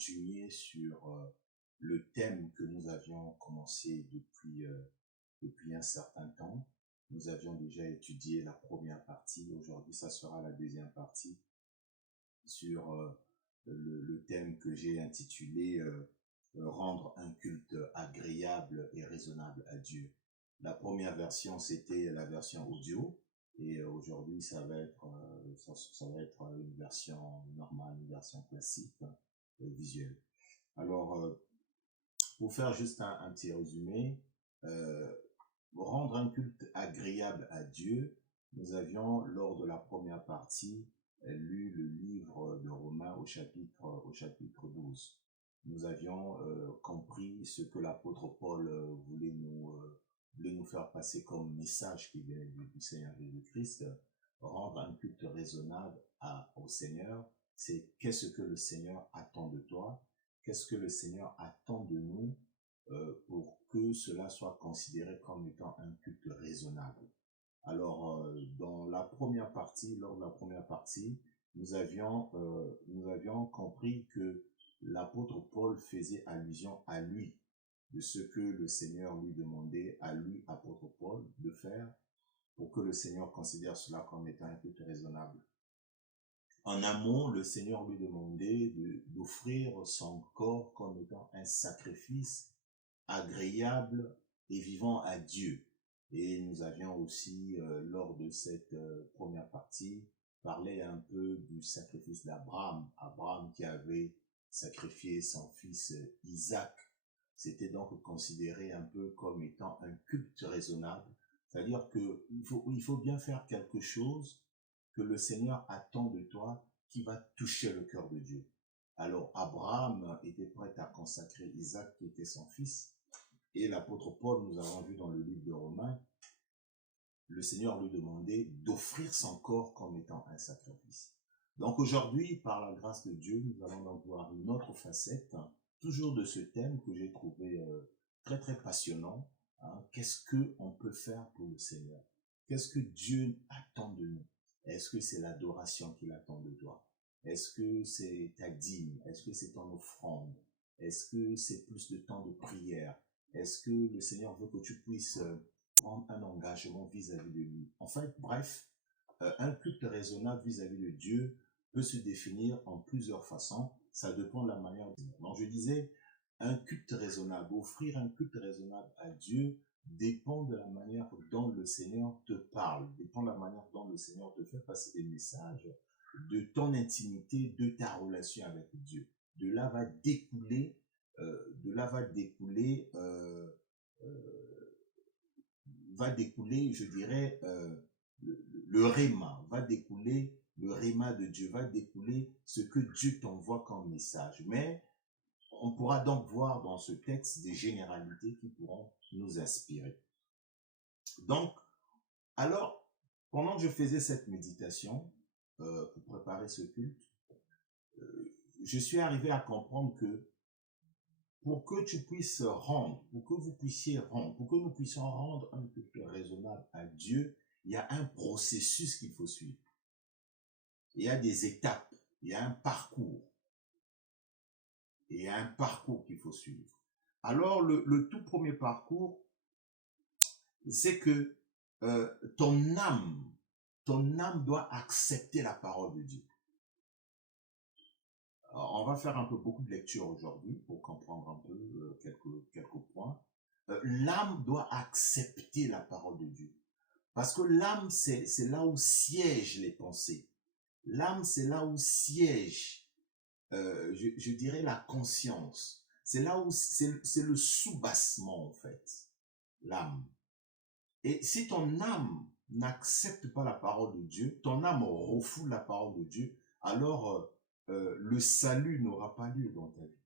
continuer sur le thème que nous avions commencé depuis un certain temps. Nous avions déjà étudié la première partie. Aujourd'hui, ça sera la deuxième partie sur le thème que j'ai intitulé rendre un culte agréable et raisonnable à Dieu. La première version, c'était la version audio. Et aujourd'hui, ça va être une version normale, une version classique, visuelle. Alors, pour faire juste un petit résumé, rendre un culte agréable à Dieu, nous avions, lors de la première partie, lu le livre de Romains au chapitre 12. Nous avions compris ce que l'apôtre Paul voulait nous faire passer comme message qui venait du Seigneur Jésus-Christ. Rendre un culte raisonnable au Seigneur, c'est qu'est-ce que le Seigneur attend de toi, qu'est-ce que le Seigneur attend de nous pour que cela soit considéré comme étant un culte raisonnable. Alors, dans la première partie, lors de la première partie, nous avions compris que l'apôtre Paul faisait allusion à lui, de ce que le Seigneur lui demandait à lui, apôtre Paul, de faire pour que le Seigneur considère cela comme étant un culte raisonnable. En amont, le Seigneur lui demandait d'offrir son corps comme étant un sacrifice agréable et vivant à Dieu. Et nous avions aussi, lors de cette première partie, parlé un peu du sacrifice d'Abraham. Abraham qui avait sacrifié son fils Isaac. C'était donc considéré un peu comme étant un culte raisonnable. C'est-à-dire que il faut bien faire quelque chose que le Seigneur attend de toi qui va toucher le cœur de Dieu. Alors Abraham était prêt à consacrer Isaac qui était son fils. Et l'apôtre Paul, nous avons vu dans le livre de Romains, le Seigneur lui demandait d'offrir son corps comme étant un sacrifice. Donc aujourd'hui, par la grâce de Dieu, nous allons donc voir une autre facette, toujours de ce thème que j'ai trouvé très très passionnant. Qu'est-ce qu'on peut faire pour le Seigneur? Qu'est-ce que Dieu attend de nous? Est-ce que c'est l'adoration qu'il attend de toi? Est-ce que c'est ta dîme? Est-ce que c'est ton offrande? Est-ce que c'est plus de temps de prière? Est-ce que le Seigneur veut que tu puisses prendre un engagement vis-à-vis de lui? En fait, bref, un culte raisonnable vis-à-vis de Dieu peut se définir en plusieurs façons. Ça dépend de la manière. Donc, je disais, un culte raisonnable, offrir un culte raisonnable à Dieu dépend de la manière dont le Seigneur te parle, dépend de la manière dont le Seigneur te fait passer des messages, de ton intimité, de ta relation avec Dieu. De là va découler, je dirais, le réma, va découler le réma de Dieu, va découler ce que Dieu t'envoie comme message. Mais on pourra donc voir dans ce texte des généralités qui pourront nous inspirer. Donc, alors, pendant que je faisais cette méditation pour préparer ce culte, je suis arrivé à comprendre que pour que tu puisses rendre, pour que vous puissiez rendre, pour que nous puissions rendre un culte raisonnable à Dieu, il y a un processus qu'il faut suivre. Il y a des étapes, il y a un parcours. Il y a un parcours qu'il faut suivre. Alors, le tout premier parcours, c'est que ton âme doit accepter la parole de Dieu. Alors, on va faire beaucoup de lecture aujourd'hui pour comprendre un peu quelques points. L'âme doit accepter la parole de Dieu. Parce que l'âme, c'est là où siègent les pensées. L'âme, c'est là où siège, je dirais, la conscience. C'est là où c'est le soubassement, en fait, l'âme. Et si ton âme n'accepte pas la parole de Dieu, ton âme refoule la parole de Dieu, alors le salut n'aura pas lieu dans ta vie.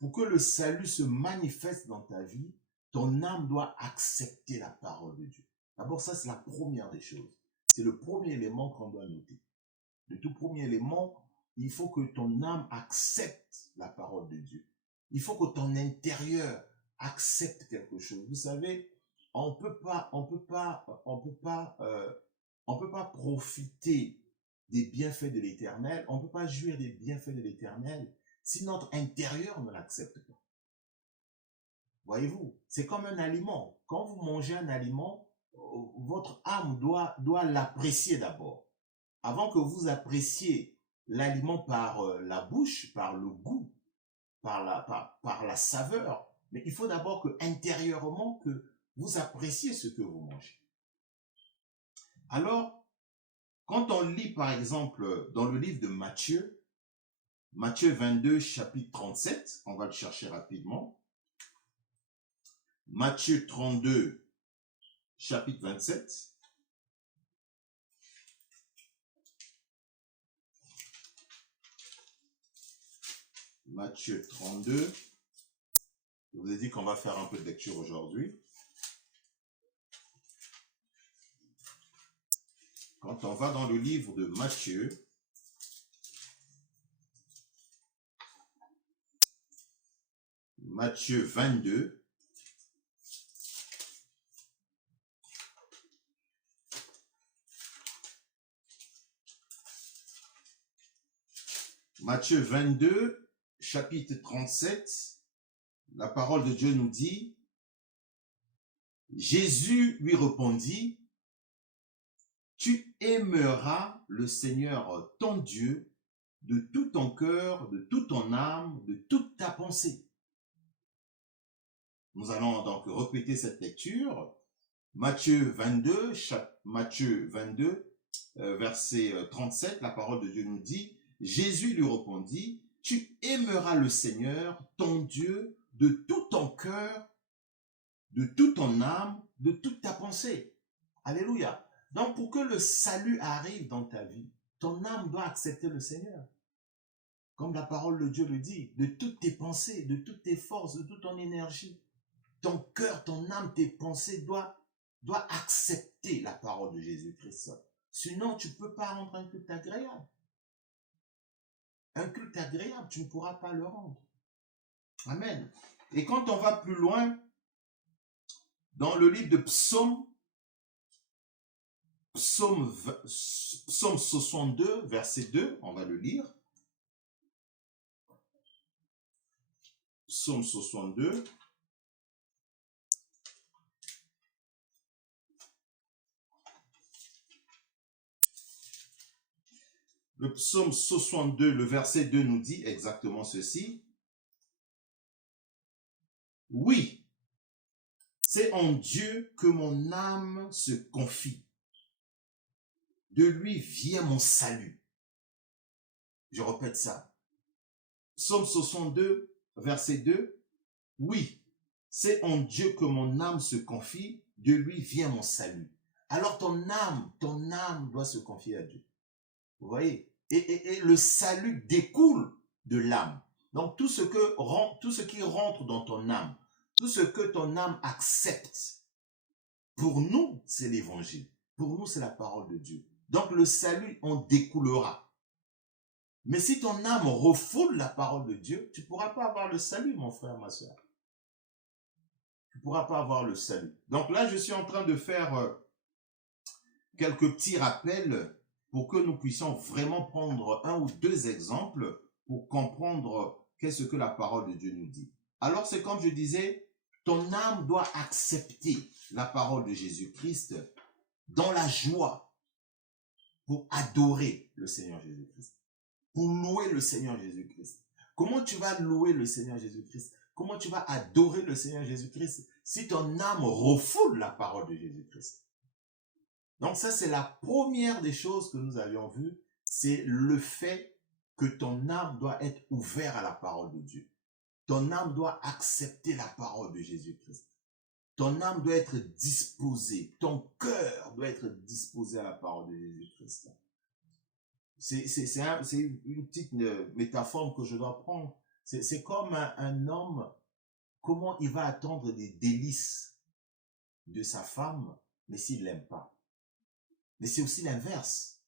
Pour que le salut se manifeste dans ta vie, ton âme doit accepter la parole de Dieu. D'abord, ça, c'est la première des choses. C'est le premier élément qu'on doit noter. Le tout premier élément, il faut que ton âme accepte la parole de Dieu. Il faut que ton intérieur accepte quelque chose. Vous savez, on peut pas profiter des bienfaits de l'Éternel. On peut pas jouir des bienfaits de l'Éternel si notre intérieur ne l'accepte pas. Voyez-vous, c'est comme un aliment. Quand vous mangez un aliment, votre âme doit l'apprécier d'abord. Avant que vous appréciez l'aliment par la bouche, par le goût, par la saveur, mais il faut d'abord que intérieurement que vous appréciez ce que vous mangez. Alors, quand on lit par exemple dans le livre de Matthieu 22, chapitre 37, on va le chercher rapidement. Matthieu 32, chapitre 27. Matthieu 32. Je vous ai dit qu'on va faire un peu de lecture aujourd'hui. Quand on va dans le livre de Matthieu, Matthieu 22, Matthieu 22, chapitre 37, la parole de Dieu nous dit, Jésus lui répondit, tu aimeras le Seigneur ton Dieu de tout ton cœur, de toute ton âme, de toute ta pensée. Nous allons donc répéter cette lecture. Matthieu 22, verset 37, la parole de Dieu nous dit, Jésus lui répondit, tu aimeras le Seigneur, ton Dieu, de tout ton cœur, de toute ton âme, de toute ta pensée. Alléluia. Donc, pour que le salut arrive dans ta vie, ton âme doit accepter le Seigneur. Comme la parole de Dieu le dit, de toutes tes pensées, de toutes tes forces, de toute ton énergie. Ton cœur, ton âme, tes pensées doivent accepter la parole de Jésus-Christ. Sinon, tu ne peux pas rendre un culte agréable. Un culte agréable, tu ne pourras pas le rendre. Amen. Et quand on va plus loin, dans le livre de Psaume 62, verset 2, on va le lire. Psaume 62. Le psaume 62, le verset 2 nous dit exactement ceci. Oui, c'est en Dieu que mon âme se confie. De lui vient mon salut. Je répète ça. Psaume 62, verset 2. Oui, c'est en Dieu que mon âme se confie. De lui vient mon salut. Alors ton âme doit se confier à Dieu. Vous voyez? Et le salut découle de l'âme. Donc tout ce qui rentre dans ton âme, tout ce que ton âme accepte, pour nous, c'est l'évangile. Pour nous, c'est la parole de Dieu. Donc le salut en découlera. Mais si ton âme refoule la parole de Dieu, tu ne pourras pas avoir le salut, mon frère, ma soeur. Tu ne pourras pas avoir le salut. Donc là, je suis en train de faire quelques petits rappels pour que nous puissions vraiment prendre un ou deux exemples pour comprendre qu'est-ce que la parole de Dieu nous dit. Alors, c'est comme je disais, ton âme doit accepter la parole de Jésus-Christ dans la joie pour adorer le Seigneur Jésus-Christ, pour louer le Seigneur Jésus-Christ. Comment tu vas louer le Seigneur Jésus-Christ? Comment tu vas adorer le Seigneur Jésus-Christ si ton âme refoule la parole de Jésus-Christ? Donc ça, c'est la première des choses que nous avions vues, c'est le fait que ton âme doit être ouverte à la parole de Dieu. Ton âme doit accepter la parole de Jésus-Christ. Ton âme doit être disposée, ton cœur doit être disposé à la parole de Jésus-Christ. C'est une petite métaphore que je dois prendre. C'est comme un homme, comment il va attendre des délices de sa femme, mais s'il ne l'aime pas. Mais c'est aussi l'inverse.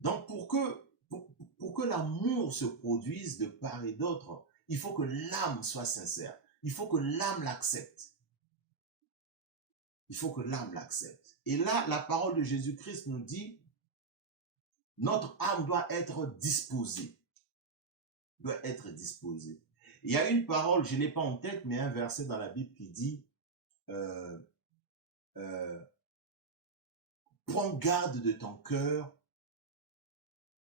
Donc, pour que l'amour se produise de part et d'autre, il faut que l'âme soit sincère. Il faut que l'âme l'accepte. Il faut que l'âme l'accepte. Et là, la parole de Jésus-Christ nous dit, notre âme doit être disposée. doit être disposé. Il y a une parole, je ne l'ai pas en tête, mais un verset dans la Bible qui dit euh, prends garde de ton cœur,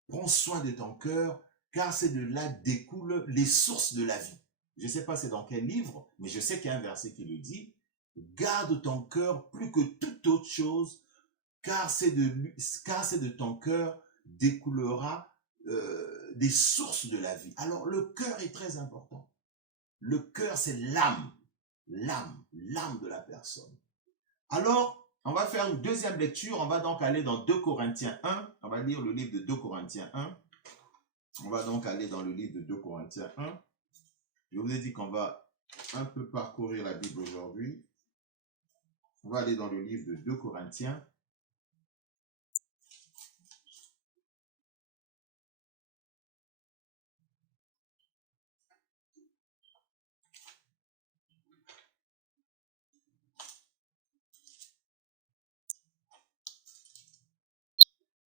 prends soin de ton cœur, car c'est de là découlent les sources de la vie. Je ne sais pas c'est dans quel livre, mais je sais qu'il y a un verset qui le dit. Garde ton cœur plus que toute autre chose, car c'est de ton cœur découlera des sources de la vie. Alors le cœur est très important. Le cœur, c'est l'âme de la personne. Alors, on va faire une deuxième lecture. On va donc aller dans 2 Corinthiens 1. On va lire le livre de 2 Corinthiens 1. On va donc aller dans le livre de 2 Corinthiens 1. Je vous ai dit qu'on va un peu parcourir la Bible aujourd'hui. On va aller dans le livre de 2 Corinthiens.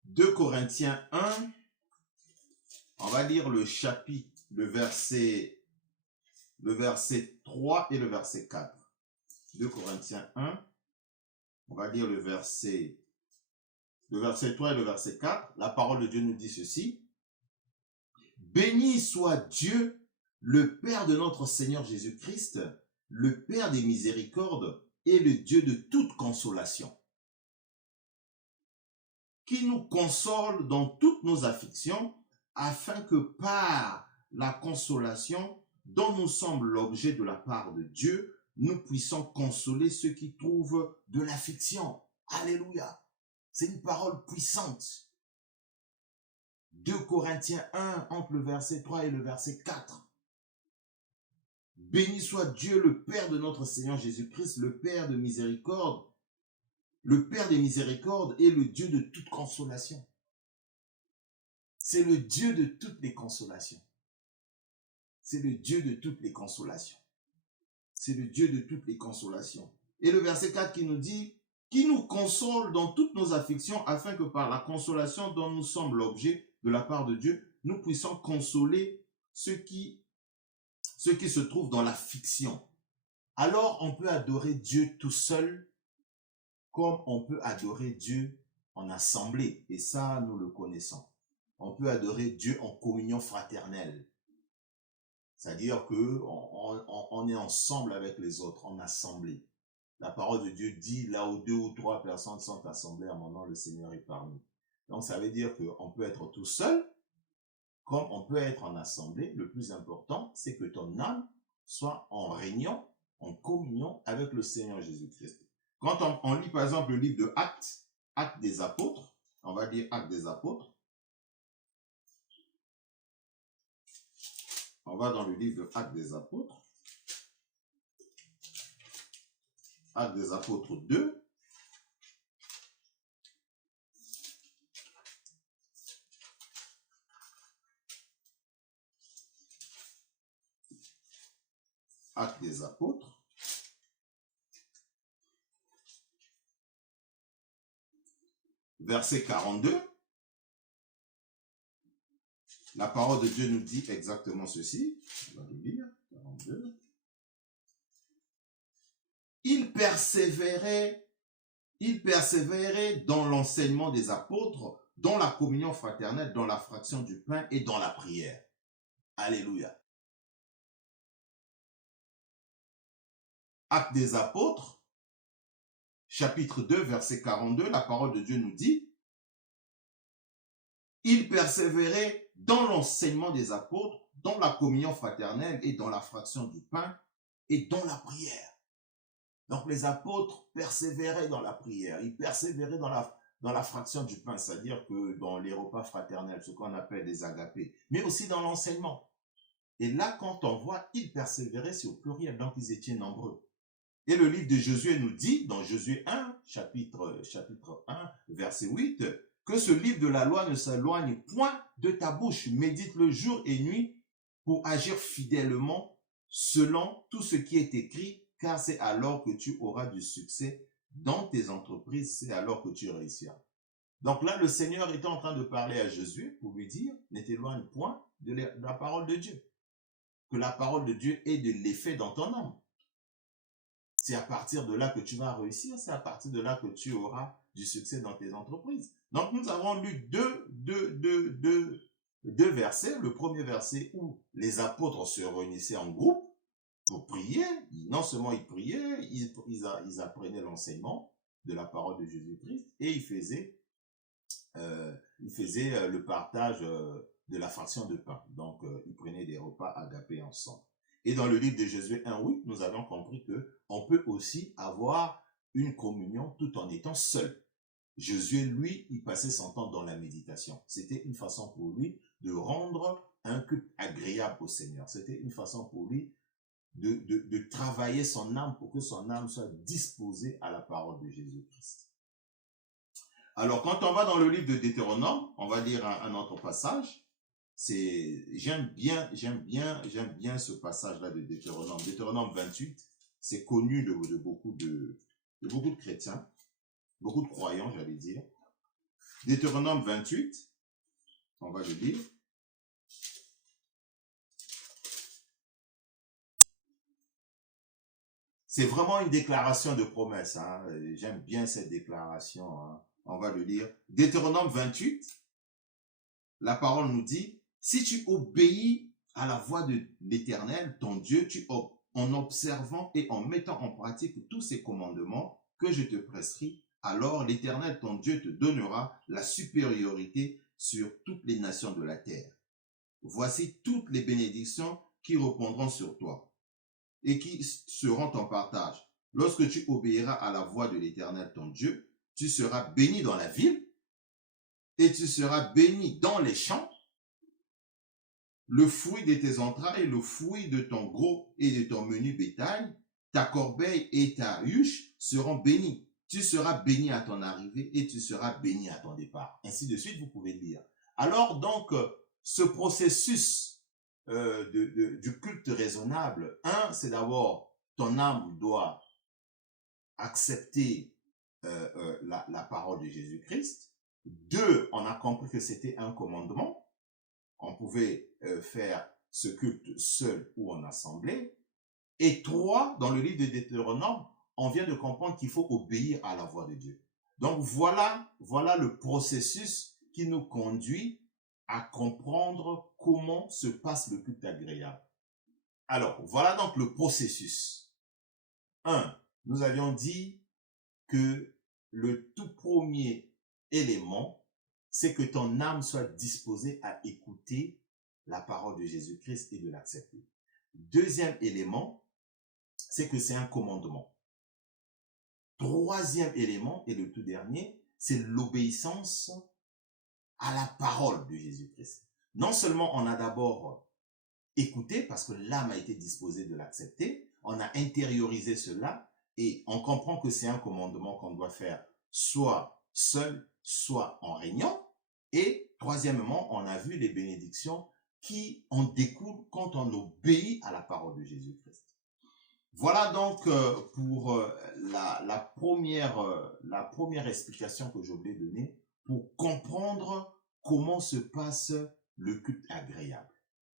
« 2 Corinthiens 1, on va lire le chapitre, le verset 3 et le verset 4. 2 Corinthiens 1, on va lire le verset 3 et le verset 4. La parole de Dieu nous dit ceci. « Béni soit Dieu, le Père de notre Seigneur Jésus-Christ, le Père des miséricordes et le Dieu de toute consolation, qui nous console dans toutes nos afflictions, afin que par la consolation dont nous sommes l'objet de la part de Dieu, nous puissions consoler ceux qui trouvent de l'affliction. » Alléluia. C'est une parole puissante. 2 Corinthiens 1, entre le verset 3 et le verset 4. Béni soit Dieu, le Père de notre Seigneur Jésus-Christ, le Père de miséricorde, le Père des miséricordes et le Dieu de toute consolation. C'est le Dieu de toutes les consolations. C'est le Dieu de toutes les consolations. C'est le Dieu de toutes les consolations. Et le verset 4 qui nous dit, qui nous console dans toutes nos afflictions, afin que par la consolation dont nous sommes l'objet de la part de Dieu, nous puissions consoler ceux qui se trouvent dans l'affliction. Alors, on peut adorer Dieu tout seul, comme on peut adorer Dieu en assemblée. Et ça, nous le connaissons. On peut adorer Dieu en communion fraternelle. C'est-à-dire qu'on est ensemble avec les autres, en assemblée. La parole de Dieu dit, là où 2 ou 3 personnes sont assemblées, à mon nom, le Seigneur est parmi. Donc, ça veut dire qu'on peut être tout seul, comme on peut être en assemblée. Le plus important, c'est que ton âme soit en réunion, en communion avec le Seigneur Jésus-Christ. Quand on lit, par exemple, le livre de Actes des Apôtres, on va dire Actes des Apôtres. On va dans le livre de Actes des Apôtres. Actes des Apôtres 2. Actes des Apôtres. Verset 42. La parole de Dieu nous dit exactement ceci. On va le lire. 42. Il persévérait dans l'enseignement des apôtres, dans la communion fraternelle, dans la fraction du pain et dans la prière. Alléluia. Actes des Apôtres, chapitre 2, verset 42, la parole de Dieu nous dit, il persévérait dans l'enseignement des apôtres, dans la communion fraternelle et dans la fraction du pain et dans la prière. Donc les apôtres persévéraient dans la prière, ils persévéraient dans la fraction du pain, c'est-à-dire que dans les repas fraternels, ce qu'on appelle les agapés, mais aussi dans l'enseignement. Et là, quand on voit, ils persévéraient, c'est au pluriel, donc ils étaient nombreux. Et le livre de Josué nous dit, dans Josué 1, chapitre 1, verset 8, que ce livre de la loi ne s'éloigne point de ta bouche, médite-le jour et nuit pour agir fidèlement selon tout ce qui est écrit, car c'est alors que tu auras du succès dans tes entreprises, c'est alors que tu réussiras. Donc là, le Seigneur était en train de parler à Josué pour lui dire, ne t'éloigne point de la parole de Dieu. Que la parole de Dieu ait de l'effet dans ton âme. C'est à partir de là que tu vas réussir, c'est à partir de là que tu auras du succès dans tes entreprises. Donc nous avons lu deux versets. Le premier verset où les apôtres se réunissaient en groupe pour prier. Non seulement ils priaient, ils apprenaient l'enseignement de la parole de Jésus-Christ et ils faisaient le partage de la fraction de pain. Donc, ils prenaient des repas agapés ensemble. Et dans le livre de Josué 1, oui, nous avons compris que on peut aussi avoir une communion tout en étant seul. Josué, lui, il passait son temps dans la méditation. C'était une façon pour lui de rendre un culte agréable au Seigneur. C'était une façon pour lui de travailler son âme pour que son âme soit disposée à la parole de Jésus-Christ. Alors, quand on va dans le livre de Deutéronome, on va lire un autre passage. J'aime bien ce passage-là de Deutéronome. Deutéronome 28, c'est connu de beaucoup de chrétiens, beaucoup de croyants, j'allais dire. Deutéronome 28, on va le lire. C'est vraiment une déclaration de promesse. Hein. J'aime bien cette déclaration. Hein. On va le lire. Deutéronome 28, la parole nous dit, si tu obéis à la voix de l'Éternel, ton Dieu, en observant et en mettant en pratique tous ces commandements que je te prescris, alors l'Éternel, ton Dieu, te donnera la supériorité sur toutes les nations de la terre. Voici toutes les bénédictions qui répondront sur toi et qui seront ton partage. Lorsque tu obéiras à la voix de l'Éternel, ton Dieu, tu seras béni dans la ville et tu seras béni dans les champs. Le fruit de tes entrailles, le fruit de ton gros et de ton menu bétail, ta corbeille et ta huche seront bénis. Tu seras béni à ton arrivée et tu seras béni à ton départ. Ainsi de suite, vous pouvez lire. Alors donc, ce processus du culte raisonnable, c'est d'abord, ton âme doit accepter la parole de Jésus-Christ. 2, on a compris que c'était un commandement. On pouvait faire ce culte seul ou en assemblée. Et 3, dans le livre de Deutéronome, on vient de comprendre qu'il faut obéir à la voix de Dieu. Donc voilà le processus qui nous conduit à comprendre comment se passe le culte agréable. Alors, voilà donc le processus. 1, nous avions dit que le tout premier élément, c'est que ton âme soit disposée à écouter la parole de Jésus-Christ et de l'accepter. Deuxième élément, c'est que c'est un commandement. Troisième élément, et le tout dernier, c'est l'obéissance à la parole de Jésus-Christ. Non seulement on a d'abord écouté, parce que l'âme a été disposée de l'accepter, on a intériorisé cela, et on comprend que c'est un commandement qu'on doit faire soit seul, soit en réunion. Et troisièmement, on a vu les bénédictions qui en découlent quand on obéit à la parole de Jésus-Christ. Voilà donc pour la première explication que je voulais donner pour comprendre comment se passe le culte agréable.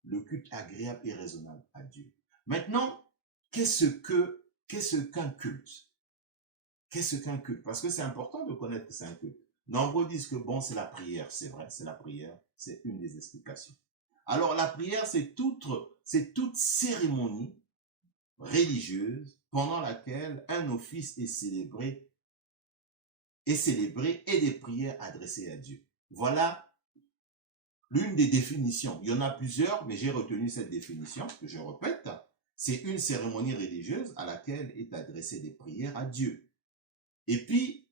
Le culte agréable et raisonnable à Dieu. Maintenant, qu'est-ce qu'un culte? Qu'est-ce qu'un culte? Parce que c'est important de connaître que c'est un culte. Nombreux disent que bon, c'est la prière. C'est vrai, c'est la prière. C'est une des explications. Alors, la prière, c'est toute cérémonie religieuse pendant laquelle un office est célébré et des prières adressées à Dieu. Voilà l'une des définitions. Il y en a plusieurs, mais j'ai retenu cette définition, que je répète. C'est une cérémonie religieuse à laquelle est adressée des prières à Dieu. Et puis,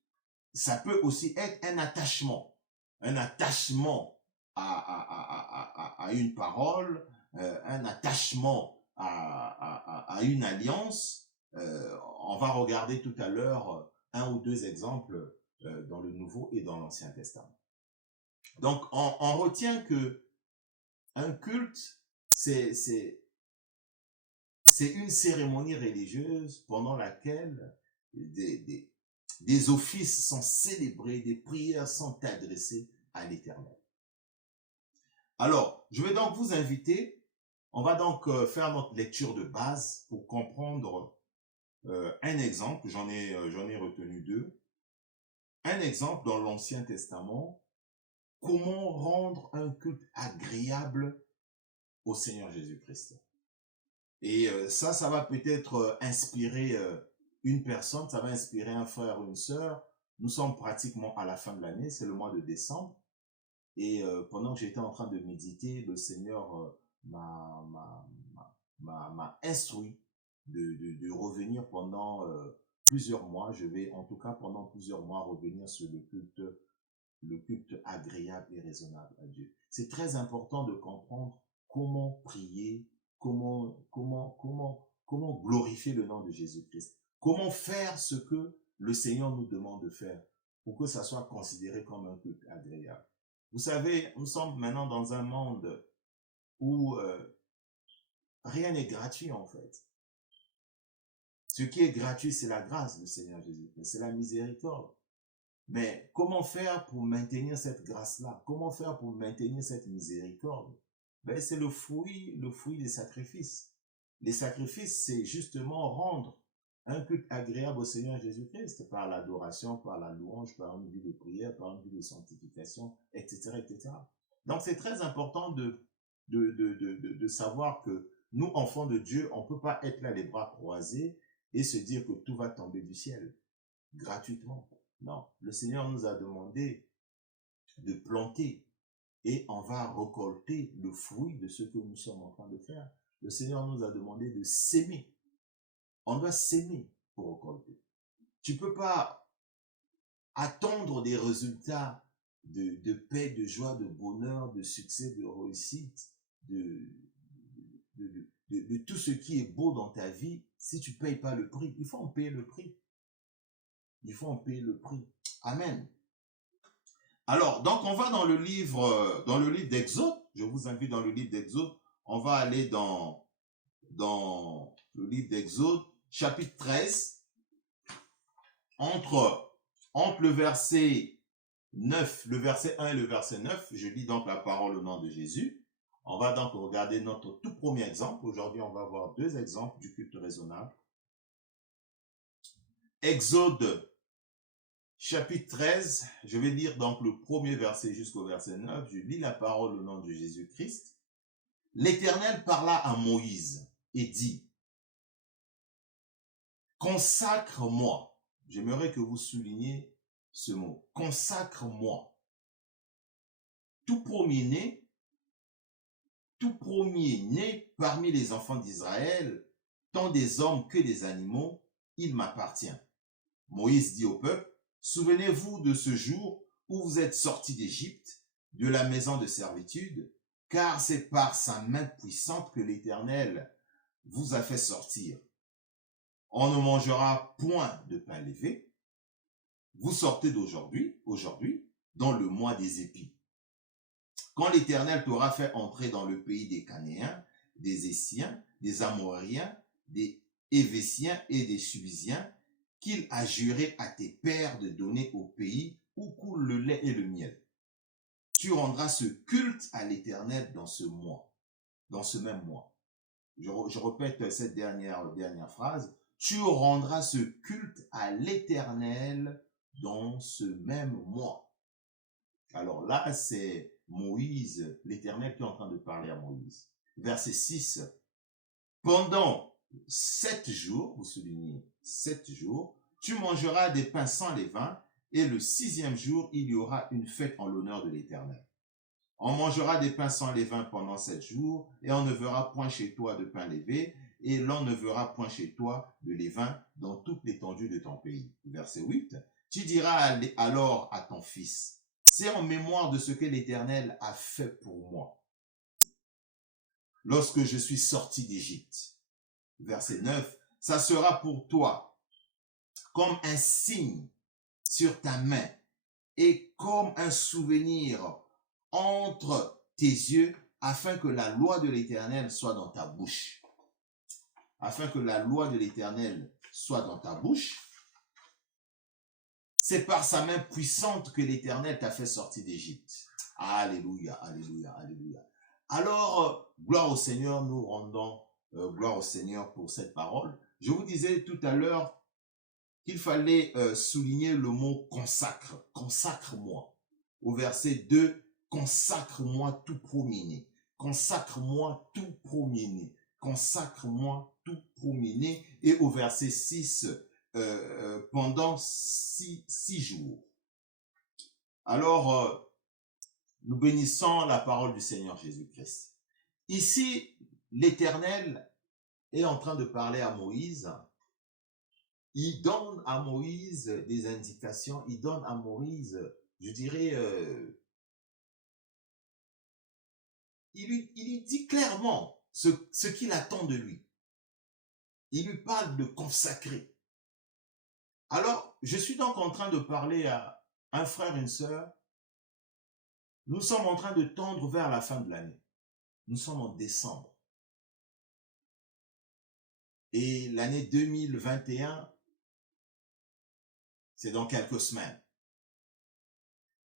ça peut aussi être un attachement à une parole, un attachement à une alliance. On va regarder tout à l'heure un ou deux exemples dans le Nouveau et dans l'Ancien Testament. Donc, on retient que un culte, c'est une cérémonie religieuse pendant laquelle des offices sont célébrés, des prières sont adressées à l'Éternel. Alors, je vais donc vous inviter, on va donc faire notre lecture de base pour comprendre un exemple, j'en ai retenu deux. Un exemple dans l'Ancien Testament, comment rendre un culte agréable au Seigneur Jésus-Christ. Et ça va peut-être inspirer une personne, ça va inspirer un frère ou une sœur. Nous sommes pratiquement à la fin de l'année, c'est le mois de décembre. Et pendant que j'étais en train de méditer, le Seigneur m'a instruit de revenir pendant plusieurs mois. Je vais en tout cas pendant plusieurs mois revenir sur le culte agréable et raisonnable à Dieu. C'est très important de comprendre comment prier, comment glorifier le nom de Jésus-Christ, comment faire ce que le Seigneur nous demande de faire pour que ça soit considéré comme un culte agréable. Vous savez, nous sommes maintenant dans un monde où rien n'est gratuit en fait. Ce qui est gratuit, c'est la grâce du Seigneur Jésus-Christ, c'est la miséricorde. Mais comment faire pour maintenir cette grâce-là? Comment faire pour maintenir cette miséricorde? Ben, c'est le fruit des sacrifices. Les sacrifices, c'est justement rendre un culte agréable au Seigneur Jésus-Christ par l'adoration, par la louange, par une vie de prière, par une vie de sanctification, etc., etc. Donc, c'est très important de savoir que nous, enfants de Dieu, on ne peut pas être là les bras croisés et se dire que tout va tomber du ciel gratuitement. Non, le Seigneur nous a demandé de planter et on va récolter le fruit de ce que nous sommes en train de faire. Le Seigneur nous a demandé de s'aimer. On doit s'aimer pour récolter. Tu ne peux pas attendre des résultats de paix, de joie, de bonheur, de succès, de réussite, de tout ce qui est beau dans ta vie si tu ne payes pas le prix. Il faut en payer le prix. Il faut en payer le prix. Amen. Alors, donc on va dans le livre d'Exode. Je vous invite dans le livre d'Exode. On va aller dans le livre d'Exode, chapitre 13, entre le verset 9, le verset 1 et le verset 9. Je lis donc la parole au nom de Jésus. On va donc regarder notre tout premier exemple. Aujourd'hui, on va voir deux exemples du culte raisonnable. Exode chapitre 13, je vais lire donc le premier verset jusqu'au verset 9. Je lis la parole au nom de Jésus-Christ. L'Éternel parla à Moïse et dit, « Consacre-moi ». J'aimerais que vous souligniez ce mot. « Consacre-moi ». Tout premier-né parmi les enfants d'Israël, tant des hommes que des animaux, il m'appartient. Moïse dit au peuple, souvenez-vous de ce jour où vous êtes sortis d'Égypte, de la maison de servitude, car c'est par sa main puissante que l'Éternel vous a fait sortir. On ne mangera point de pain levé. Vous sortez aujourd'hui, dans le mois des épis. Quand l'Éternel t'aura fait entrer dans le pays des Canéens, des Essiens, des Amoriens, des Évésiens et des Suisiens, qu'il a juré à tes pères de donner au pays où coule le lait et le miel. Tu rendras ce culte à l'Éternel dans ce mois, dans ce même mois. Je répète cette dernière phrase. Tu rendras ce culte à l'Éternel dans ce même mois. Alors là, c'est Moïse, l'Éternel qui est en train de parler à Moïse. Verset 6. Pendant 7 jours, vous soulignez 7 jours, tu mangeras des pains sans levain, et le 6e jour, il y aura une fête en l'honneur de l'Éternel. On mangera des pains sans levain pendant 7 jours, et on ne verra point chez toi de pain levé, et l'on ne verra point chez toi de levain dans toute l'étendue de ton pays. Verset 8. Tu diras alors à ton fils, c'est en mémoire de ce que l'Éternel a fait pour moi, lorsque je suis sorti d'Égypte. Verset 9. Ça sera pour toi comme un signe sur ta main et comme un souvenir entre tes yeux, afin que la loi de l'Éternel soit dans ta bouche. Afin que la loi de l'Éternel soit dans ta bouche. C'est par sa main puissante que l'Éternel t'a fait sortir d'Égypte. Alléluia, alléluia, alléluia. Alors, gloire au Seigneur, nous rendons gloire au Seigneur pour cette parole. Je vous disais tout à l'heure qu'il fallait souligner le mot consacre. Consacre-moi. Au verset 2, consacre-moi tout premier-né. Consacre-moi tout premier-né. Consacre-moi tout premier-né. Et au verset 6, pendant six jours. Alors, nous bénissons la parole du Seigneur Jésus-Christ. Ici, l'Éternel est en train de parler à Moïse. Il donne à Moïse des indications, il donne à Moïse, je dirais, il lui dit clairement ce qu'il attend de lui. Il lui parle de consacrer. Alors, je suis donc en train de parler à un frère, une sœur. Nous sommes en train de tendre vers la fin de l'année. Nous sommes en décembre. Et l'année 2021, c'est dans quelques semaines.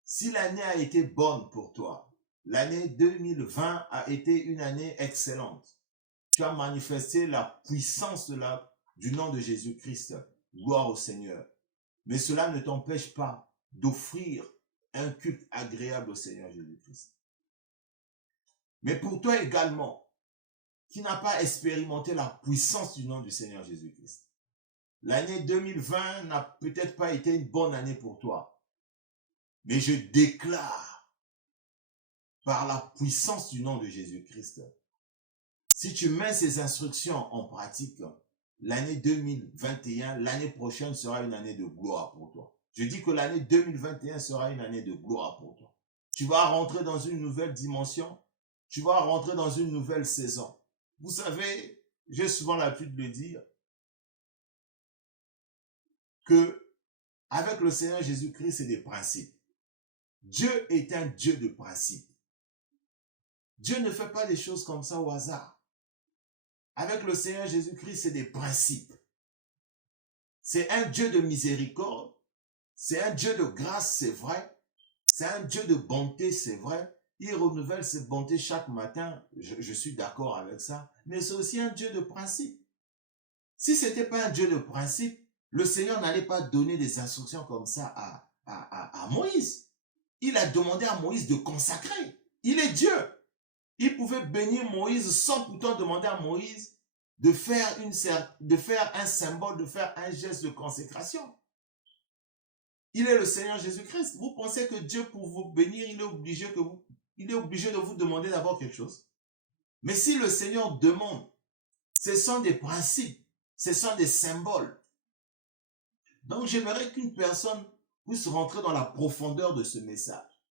Si l'année a été bonne pour toi, l'année 2020 a été une année excellente. Tu as manifesté la puissance du nom de Jésus-Christ. Gloire au Seigneur. Mais cela ne t'empêche pas d'offrir un culte agréable au Seigneur Jésus-Christ. Mais pour toi également, qui n'a pas expérimenté la puissance du nom du Seigneur Jésus-Christ, l'année 2020 n'a peut-être pas été une bonne année pour toi. Mais je déclare, par la puissance du nom de Jésus-Christ, si tu mets ces instructions en pratique, l'année 2021, l'année prochaine sera une année de gloire pour toi. Je dis que l'année 2021 sera une année de gloire pour toi. Tu vas rentrer dans une nouvelle dimension. Tu vas rentrer dans une nouvelle saison. Vous savez, j'ai souvent l'habitude de le dire, que avec le Seigneur Jésus-Christ, c'est des principes. Dieu est un Dieu de principes. Dieu ne fait pas des choses comme ça au hasard. Avec le Seigneur Jésus-Christ, c'est des principes. C'est un Dieu de miséricorde. C'est un Dieu de grâce, c'est vrai. C'est un Dieu de bonté, c'est vrai. Il renouvelle ses bontés chaque matin. Je suis d'accord avec ça. Mais c'est aussi un Dieu de principe. Si ce n'était pas un Dieu de principe, le Seigneur n'allait pas donner des instructions comme ça à Moïse. Il a demandé à Moïse de consacrer. Il est Dieu. Il pouvait bénir Moïse sans pourtant demander à Moïse de faire un symbole, de faire un geste de consécration. Il est le Seigneur Jésus-Christ. Vous pensez que Dieu, pour vous bénir, il est obligé de vous demander d'abord quelque chose. Mais si le Seigneur demande, ce sont des principes, ce sont des symboles. Donc j'aimerais qu'une personne puisse rentrer dans la profondeur de ce message.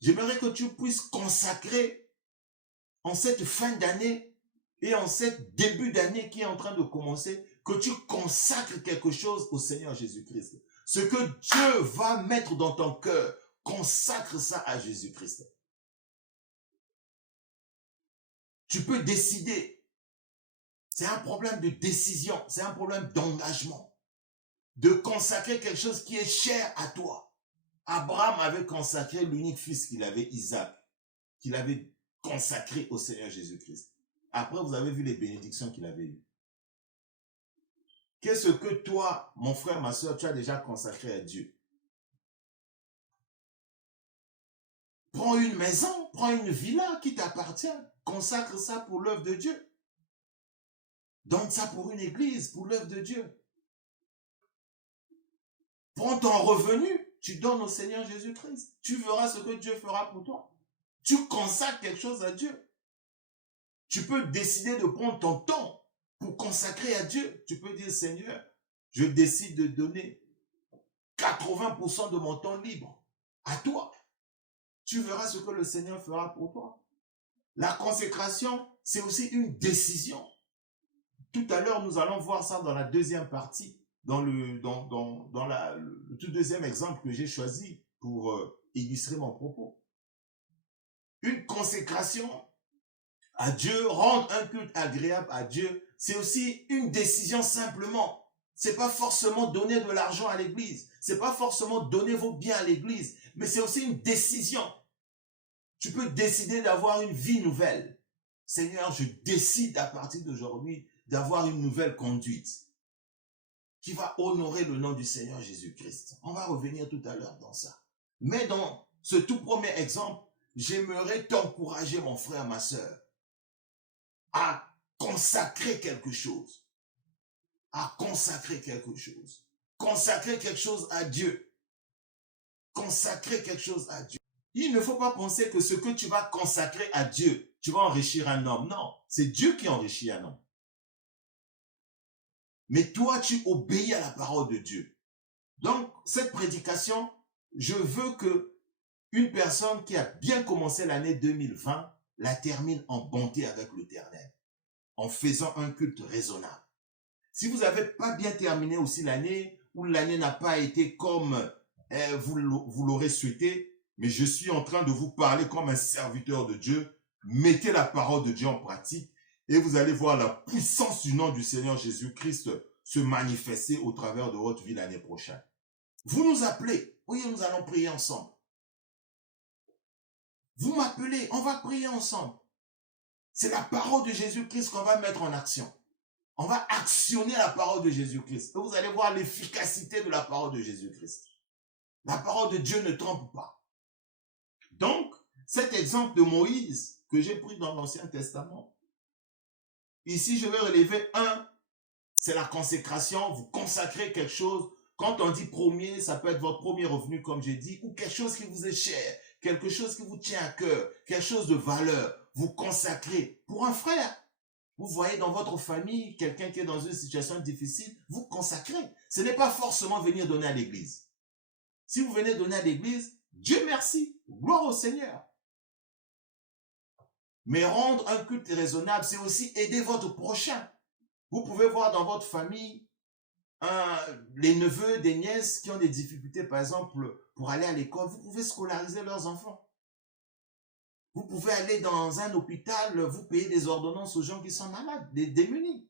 J'aimerais que tu puisses consacrer en cette fin d'année et en cette début d'année qui est en train de commencer, que tu consacres quelque chose au Seigneur Jésus-Christ. Ce que Dieu va mettre dans ton cœur, consacre ça à Jésus-Christ. Tu peux décider. C'est un problème de décision, c'est un problème d'engagement. De consacrer quelque chose qui est cher à toi. Abraham avait consacré l'unique fils qu'il avait, Isaac, qu'il avait consacré au Seigneur Jésus-Christ. Après, vous avez vu les bénédictions qu'il avait eues. Qu'est-ce que toi, mon frère, ma soeur, tu as déjà consacré à Dieu? Prends une maison, prends une villa qui t'appartient. Consacre ça pour l'œuvre de Dieu. Donne ça pour une église, pour l'œuvre de Dieu. Prends ton revenu, tu donnes au Seigneur Jésus-Christ. Tu verras ce que Dieu fera pour toi. Tu consacres quelque chose à Dieu. Tu peux décider de prendre ton temps pour consacrer à Dieu. Tu peux dire, Seigneur, je décide de donner 80% de mon temps libre à toi. Tu verras ce que le Seigneur fera pour toi. La consécration, c'est aussi une décision. Tout à l'heure, nous allons voir ça dans la deuxième partie, dans le tout deuxième exemple que j'ai choisi pour illustrer mon propos. Une consécration à Dieu, rendre un culte agréable à Dieu, c'est aussi une décision simplement C'est pas forcément donner de l'argent à l'église. C'est pas forcément donner vos biens à l'église. Mais c'est aussi une décision. Tu peux décider d'avoir une vie nouvelle. Seigneur, je décide à partir d'aujourd'hui d'avoir une nouvelle conduite qui va honorer le nom du Seigneur Jésus-Christ. On va revenir tout à l'heure dans ça. Mais dans ce tout premier exemple, j'aimerais t'encourager, mon frère, ma soeur, à consacrer quelque chose. À consacrer quelque chose. Consacrer quelque chose à Dieu. Consacrer quelque chose à Dieu. Il ne faut pas penser que ce que tu vas consacrer à Dieu, tu vas enrichir un homme. Non, c'est Dieu qui enrichit un homme. Mais toi, tu obéis à la parole de Dieu. Donc, cette prédication, je veux que une personne qui a bien commencé l'année 2020 la termine en bonté avec l'Éternel, en faisant un culte raisonnable. Si vous n'avez pas bien terminé aussi l'année, ou l'année n'a pas été comme vous l'aurez souhaité, mais je suis en train de vous parler comme un serviteur de Dieu, mettez la parole de Dieu en pratique et vous allez voir la puissance du nom du Seigneur Jésus-Christ se manifester au travers de votre vie l'année prochaine. Vous nous appelez, oui, nous allons prier ensemble. Vous m'appelez, on va prier ensemble. C'est la parole de Jésus-Christ qu'on va mettre en action. On va actionner la parole de Jésus-Christ. Et vous allez voir l'efficacité de la parole de Jésus-Christ. La parole de Dieu ne trompe pas. Donc, cet exemple de Moïse que j'ai pris dans l'Ancien Testament, ici je vais relever un, c'est la consécration. Vous consacrez quelque chose. Quand on dit premier, ça peut être votre premier revenu, comme j'ai dit, ou quelque chose qui vous est cher, quelque chose qui vous tient à cœur, quelque chose de valeur. Vous consacrez pour un frère. Vous voyez dans votre famille quelqu'un qui est dans une situation difficile, vous consacrez. Ce n'est pas forcément venir donner à l'église. Si vous venez donner à l'église, Dieu merci, gloire au Seigneur. Mais rendre un culte raisonnable, c'est aussi aider votre prochain. Vous pouvez voir dans votre famille les neveux, des nièces qui ont des difficultés, par exemple, pour aller à l'école. Vous pouvez scolariser leurs enfants. Vous pouvez aller dans un hôpital, vous payez des ordonnances aux gens qui sont malades, des démunis.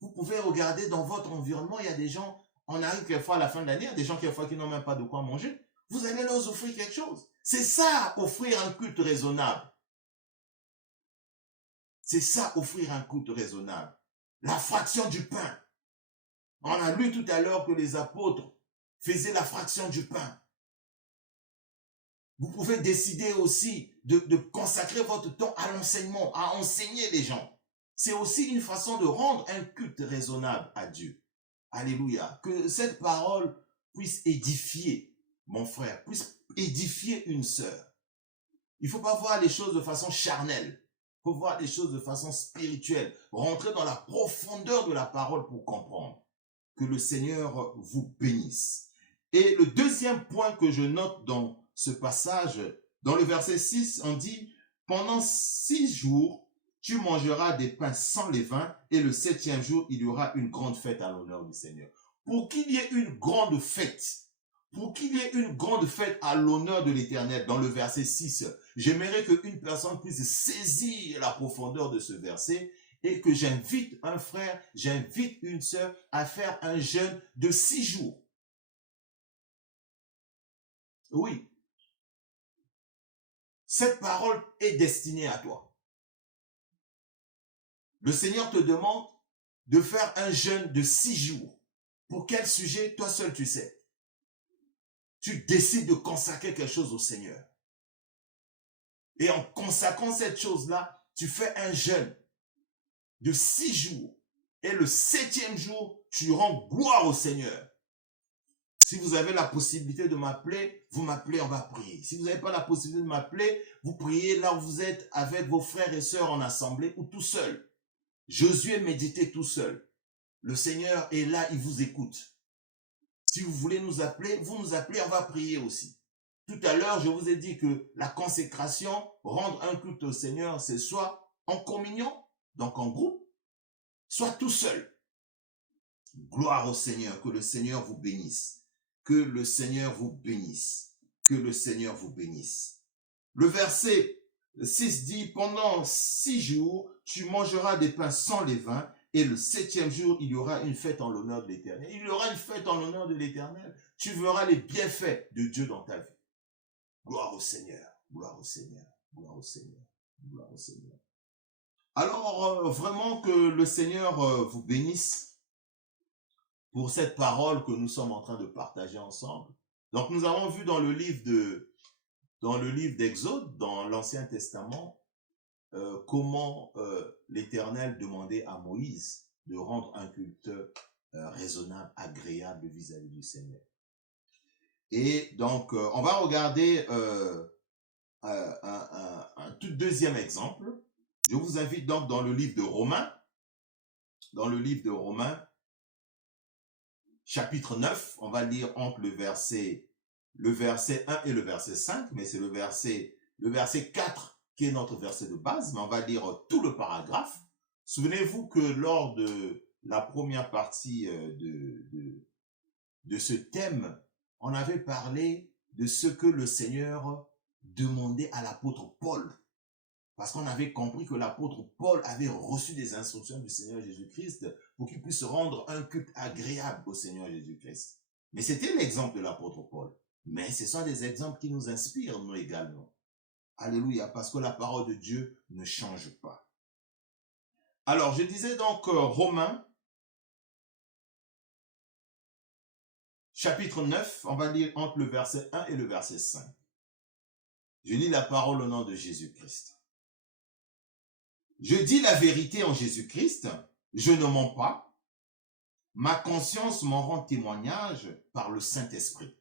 Vous pouvez regarder dans votre environnement, il y a des gens, on arrive quelquefois à la fin de l'année, il y a des gens quelquefois qui n'ont même pas de quoi manger. Vous allez leur offrir quelque chose. C'est ça, offrir un culte raisonnable. C'est ça, offrir un culte raisonnable. La fraction du pain. On a lu tout à l'heure que les apôtres faisaient la fraction du pain. Vous pouvez décider aussi de consacrer votre temps à l'enseignement, à enseigner les gens. C'est aussi une façon de rendre un culte raisonnable à Dieu. Alléluia. Que cette parole puisse édifier mon frère, puisse édifier une sœur. Il ne faut pas voir les choses de façon charnelle. Il faut voir les choses de façon spirituelle. Rentrer dans la profondeur de la parole pour comprendre. Que le Seigneur vous bénisse. Et le deuxième point que je note dans ce passage, dans le verset 6, on dit « Pendant 6 jours, tu mangeras des pains sans levain, et le 7e jour, il y aura une grande fête à l'honneur du Seigneur. » Pour qu'il y ait une grande fête, pour qu'il y ait une grande fête à l'honneur de l'Éternel, dans le verset 6, j'aimerais qu'une personne puisse saisir la profondeur de ce verset et que j'invite un frère, j'invite une sœur à faire un jeûne de 6 jours. Oui. Cette parole est destinée à toi. Le Seigneur te demande de faire un jeûne de 6 jours. Pour quel sujet? Toi seul tu sais. Tu décides de consacrer quelque chose au Seigneur. Et en consacrant cette chose-là, tu fais un jeûne de 6 jours. Et le 7e jour, tu rends gloire au Seigneur. Si vous avez la possibilité de m'appeler, vous m'appelez, on va prier. Si vous n'avez pas la possibilité de m'appeler, vous priez là où vous êtes avec vos frères et sœurs en assemblée ou tout seul. Josué méditait tout seul. Le Seigneur est là, il vous écoute. Si vous voulez nous appeler, vous nous appelez, on va prier aussi. Tout à l'heure, je vous ai dit que la consécration, rendre un culte au Seigneur, c'est soit en communion, donc en groupe, soit tout seul. Gloire au Seigneur, que le Seigneur vous bénisse. Que le Seigneur vous bénisse. Que le Seigneur vous bénisse. Le verset 6 dit, pendant 6 jours, tu mangeras des pains sans levain, Et le 7e jour, il y aura une fête en l'honneur de l'Éternel. Il y aura une fête en l'honneur de l'Éternel. Tu verras les bienfaits de Dieu dans ta vie. Gloire au Seigneur, gloire au Seigneur, gloire au Seigneur, gloire au Seigneur. Alors, vraiment que le Seigneur vous bénisse pour cette parole que nous sommes en train de partager ensemble. Donc, nous avons vu dans le livre d'Exode, dans l'Ancien Testament, comment l'Éternel demandait à Moïse de rendre un culte raisonnable, agréable vis-à-vis du Seigneur. Et donc, on va regarder un tout deuxième exemple. Je vous invite donc dans le livre de Romains, chapitre 9, on va lire entre le verset 1 et le verset 5, mais c'est le verset 4 qui est notre verset de base, mais on va lire tout le paragraphe. Souvenez-vous que lors de la première partie de ce thème, on avait parlé de ce que le Seigneur demandait à l'apôtre Paul. Parce qu'on avait compris que l'apôtre Paul avait reçu des instructions du Seigneur Jésus-Christ pour qu'il puisse rendre un culte agréable au Seigneur Jésus-Christ. Mais c'était l'exemple de l'apôtre Paul. Mais ce sont des exemples qui nous inspirent, nous également. Alléluia, parce que la parole de Dieu ne change pas. Alors, je disais donc Romains, chapitre 9, on va lire entre le verset 1 et le verset 5. Je lis la parole au nom de Jésus-Christ. Je dis la vérité en Jésus-Christ, je ne mens pas. Ma conscience m'en rend témoignage par le Saint-Esprit.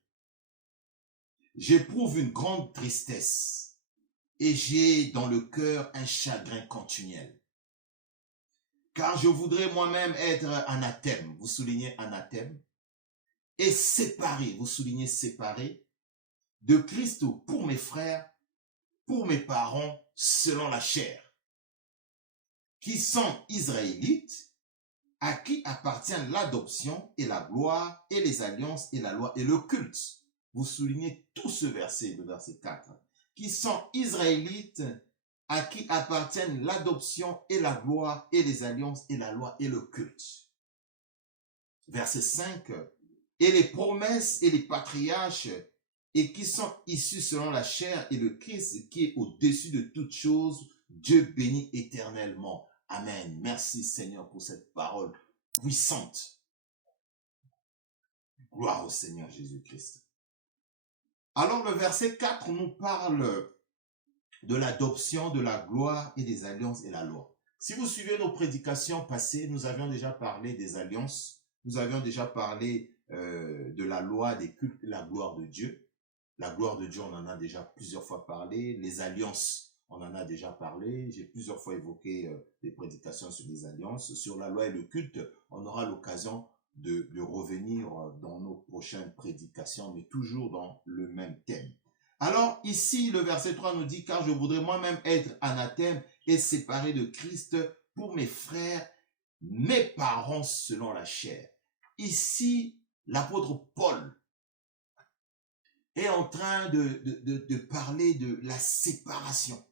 J'éprouve une grande tristesse et j'ai dans le cœur un chagrin continuel. Car je voudrais moi-même être anathème, vous soulignez anathème, et séparé, vous soulignez séparé, de Christ pour mes frères, pour mes parents, selon la chair, qui sont israélites, à qui appartient l'adoption et la gloire et les alliances et la loi et le culte. Vous soulignez tout ce verset, le verset 4. Qui sont israélites, à qui appartiennent l'adoption et la gloire et les alliances et la loi et le culte. Verset 5. Et les promesses et les patriarches, et qui sont issus selon la chair et le Christ qui est au-dessus de toutes choses, Dieu bénit éternellement. Amen. Merci Seigneur pour cette parole puissante. Gloire au Seigneur Jésus-Christ. Alors le verset 4 nous parle de l'adoption, de la gloire et des alliances et la loi. Si vous suivez nos prédications passées, nous avions déjà parlé des alliances, nous avions déjà parlé de la loi, des cultes, la gloire de Dieu. La gloire de Dieu, on en a déjà plusieurs fois parlé. Les alliances, on en a déjà parlé. J'ai plusieurs fois évoqué des prédications sur les alliances. Sur la loi et le culte, on aura l'occasion de revenir dans nos prochaines prédications, mais toujours dans le même thème. Alors ici, le verset 3 nous dit « Car je voudrais moi-même être anathème et séparé de Christ pour mes frères, mes parents selon la chair. » Ici, l'apôtre Paul est en train de parler de la séparation.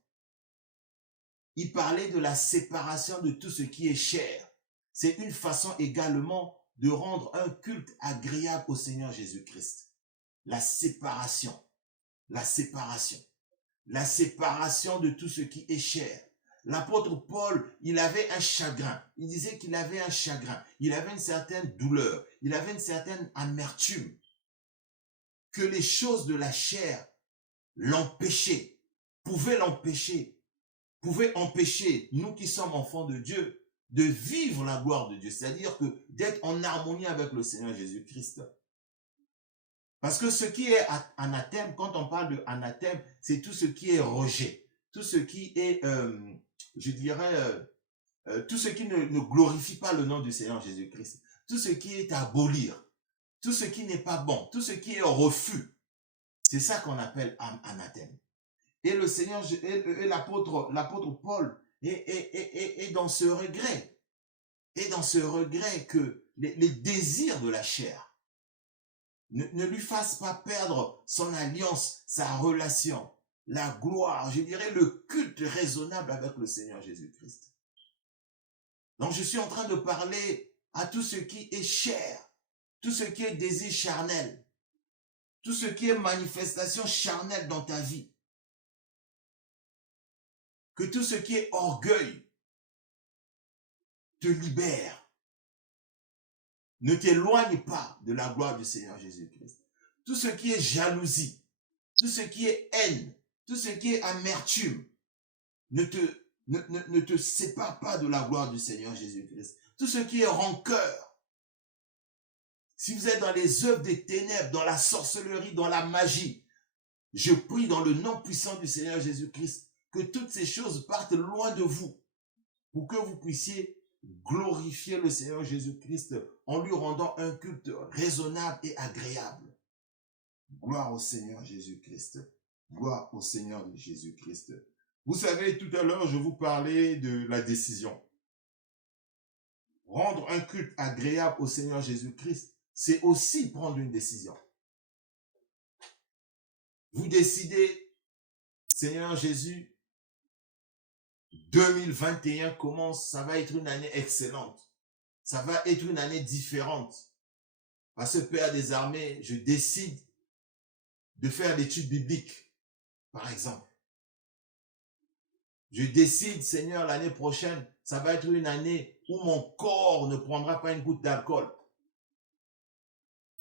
Il parlait de la séparation de tout ce qui est chair. C'est une façon également de rendre un culte agréable au Seigneur Jésus-Christ. La séparation. La séparation. La séparation de tout ce qui est chair. L'apôtre Paul, il avait un chagrin. Il disait qu'il avait un chagrin. Il avait une certaine douleur. Il avait une certaine amertume. Que les choses de la chair l'empêchaient, pouvaient empêcher, nous qui sommes enfants de Dieu, de vivre la gloire de Dieu. C'est-à-dire que d'être en harmonie avec le Seigneur Jésus-Christ. Parce que ce qui est anathème, quand on parle de anathème, c'est tout ce qui est rejet. Tout ce qui est, tout ce qui ne glorifie pas le nom du Seigneur Jésus-Christ. Tout ce qui est à abolir. Tout ce qui n'est pas bon, tout ce qui est refus, c'est ça qu'on appelle anathème. Et le Seigneur, et l'apôtre Paul est dans ce regret. Et dans ce regret que les désirs de la chair ne lui fassent pas perdre son alliance, sa relation, la gloire, je dirais le culte raisonnable avec le Seigneur Jésus-Christ. Donc, je suis en train de parler à tout ce qui est chair, tout ce qui est désir charnel, tout ce qui est manifestation charnelle dans ta vie. Que tout ce qui est orgueil te libère. Ne t'éloigne pas de la gloire du Seigneur Jésus-Christ. Tout ce qui est jalousie, tout ce qui est haine, tout ce qui est amertume, ne te sépare pas de la gloire du Seigneur Jésus-Christ. Tout ce qui est rancœur, si vous êtes dans les œuvres des ténèbres, dans la sorcellerie, dans la magie, je prie dans le nom puissant du Seigneur Jésus-Christ que toutes ces choses partent loin de vous pour que vous puissiez glorifier le Seigneur Jésus-Christ en lui rendant un culte raisonnable et agréable. Gloire au Seigneur Jésus-Christ. Gloire au Seigneur Jésus-Christ. Vous savez, tout à l'heure, je vous parlais de la décision. Rendre un culte agréable au Seigneur Jésus-Christ, c'est aussi prendre une décision. Vous décidez, Seigneur Jésus, 2021 commence, ça va être une année excellente. Ça va être une année différente. Parce que Père des armées, je décide de faire l'étude biblique, par exemple. Je décide, Seigneur, l'année prochaine, ça va être une année où mon corps ne prendra pas une goutte d'alcool.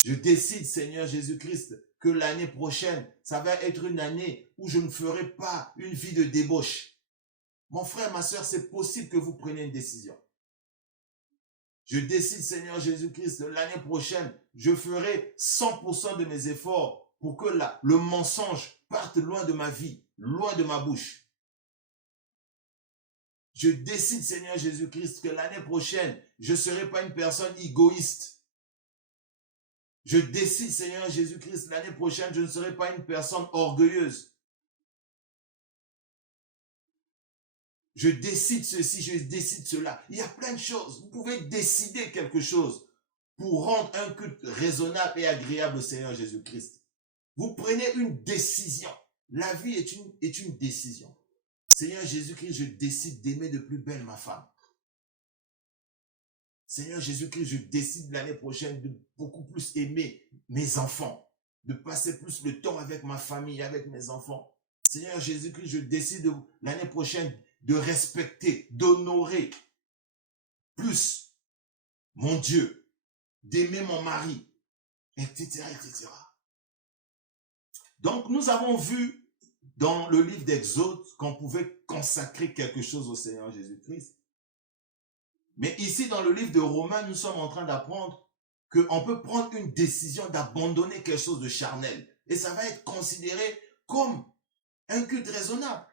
Je décide, Seigneur Jésus-Christ, que l'année prochaine, ça va être une année où je ne ferai pas une vie de débauche. Mon frère, ma soeur, c'est possible que vous preniez une décision. Je décide, Seigneur Jésus-Christ, l'année prochaine, je ferai 100% de mes efforts pour que le mensonge parte loin de ma vie, loin de ma bouche. Je décide, Seigneur Jésus-Christ, que l'année prochaine, je ne serai pas une personne égoïste. Je décide, Seigneur Jésus-Christ, l'année prochaine, je ne serai pas une personne orgueilleuse. Je décide ceci, je décide cela. Il y a plein de choses. Vous pouvez décider quelque chose pour rendre un culte raisonnable et agréable au Seigneur Jésus-Christ. Vous prenez une décision. La vie est une décision. Seigneur Jésus-Christ, je décide d'aimer de plus belle ma femme. Seigneur Jésus-Christ, je décide l'année prochaine de beaucoup plus aimer mes enfants, de passer plus de temps avec ma famille, avec mes enfants. Seigneur Jésus-Christ, je décide l'année prochaine de respecter, d'honorer plus mon Dieu, d'aimer mon mari, etc., etc. Donc, nous avons vu dans le livre d'Exode qu'on pouvait consacrer quelque chose au Seigneur Jésus-Christ. Mais ici, dans le livre de Romains, nous sommes en train d'apprendre qu'on peut prendre une décision d'abandonner quelque chose de charnel. Et ça va être considéré comme un culte raisonnable.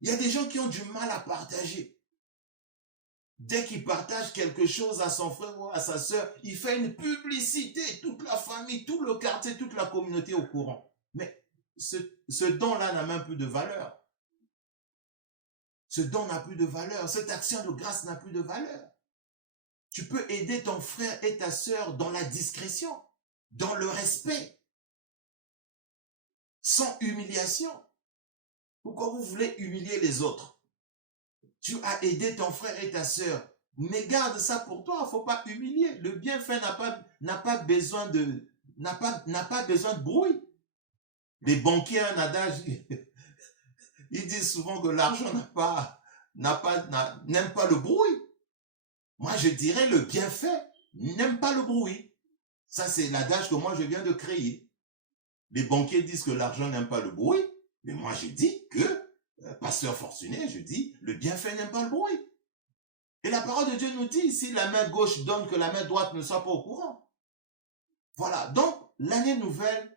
Il y a des gens qui ont du mal à partager. Dès qu'il partage quelque chose à son frère ou à sa sœur, il fait une publicité, toute la famille, tout le quartier, toute la communauté au courant. Mais ce don-là n'a même plus de valeur. Ce don n'a plus de valeur. Cette action de grâce n'a plus de valeur. Tu peux aider ton frère et ta sœur dans la discrétion, dans le respect, sans humiliation. Pourquoi vous voulez humilier les autres? Tu as aidé ton frère et ta sœur, mais garde ça pour toi, il ne faut pas humilier. Le bienfait n'a pas besoin de bruit. Les banquiers ont un adage, ils disent souvent que l'argent n'aime pas le bruit. Moi, je dirais le bienfait n'aime pas le bruit. Ça, c'est l'adage que moi, je viens de créer. Les banquiers disent que l'argent n'aime pas le bruit, mais moi, je dis que, pasteur fortuné, je dis, le bienfait n'aime pas le bruit. Et la parole de Dieu nous dit, si la main gauche donne, que la main droite ne soit pas au courant. Voilà, donc, l'année nouvelle,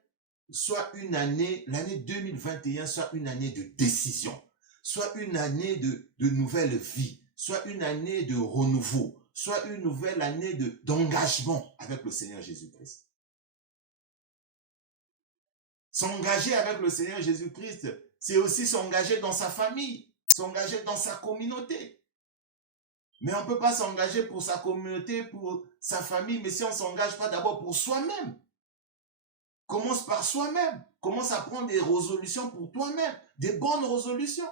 soit une année, l'année 2021 soit une année de décision, soit une année de nouvelle vie, soit une année de renouveau, soit une nouvelle année d'engagement avec le Seigneur Jésus-Christ. S'engager avec le Seigneur Jésus-Christ, c'est aussi s'engager dans sa famille, s'engager dans sa communauté. Mais on ne peut pas s'engager pour sa communauté, pour sa famille, mais si on ne s'engage pas d'abord pour soi-même. Commence par soi-même. Commence à prendre des résolutions pour toi-même, des bonnes résolutions.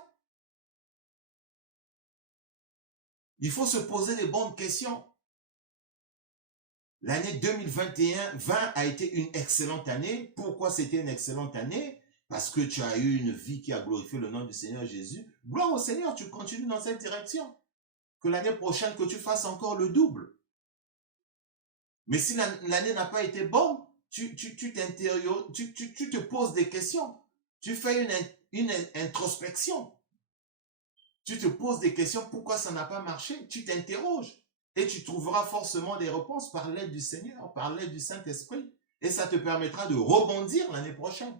Il faut se poser les bonnes questions. L'année 2020 a été une excellente année. Pourquoi c'était une excellente année? Parce que tu as eu une vie qui a glorifié le nom du Seigneur Jésus. Gloire au Seigneur, tu continues dans cette direction. Que l'année prochaine, que tu fasses encore le double. Mais si l'année n'a pas été bonne, tu te poses des questions. Tu fais une introspection. Tu te poses des questions, pourquoi ça n'a pas marché? Tu t'interroges. Et tu trouveras forcément des réponses par l'aide du Seigneur, par l'aide du Saint-Esprit. Et ça te permettra de rebondir l'année prochaine.